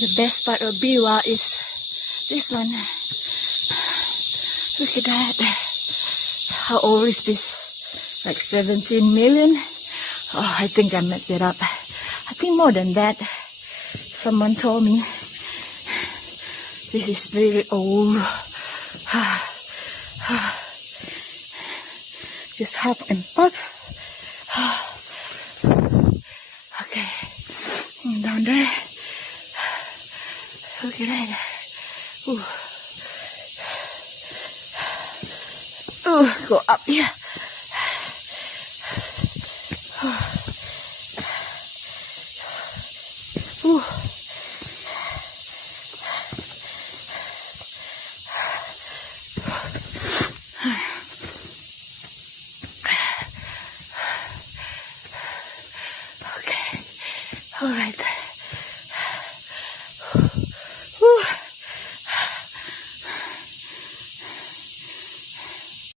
The best part of Beerwah is this one. Look at that. How old is this? Like 17 million? Oh, I think I made that up. I think more than that. Someone told me this is very old. Just hop and pop. Okay, down there. Look at that. Ooh. Ooh, go up here. Ooh. Okay, all right.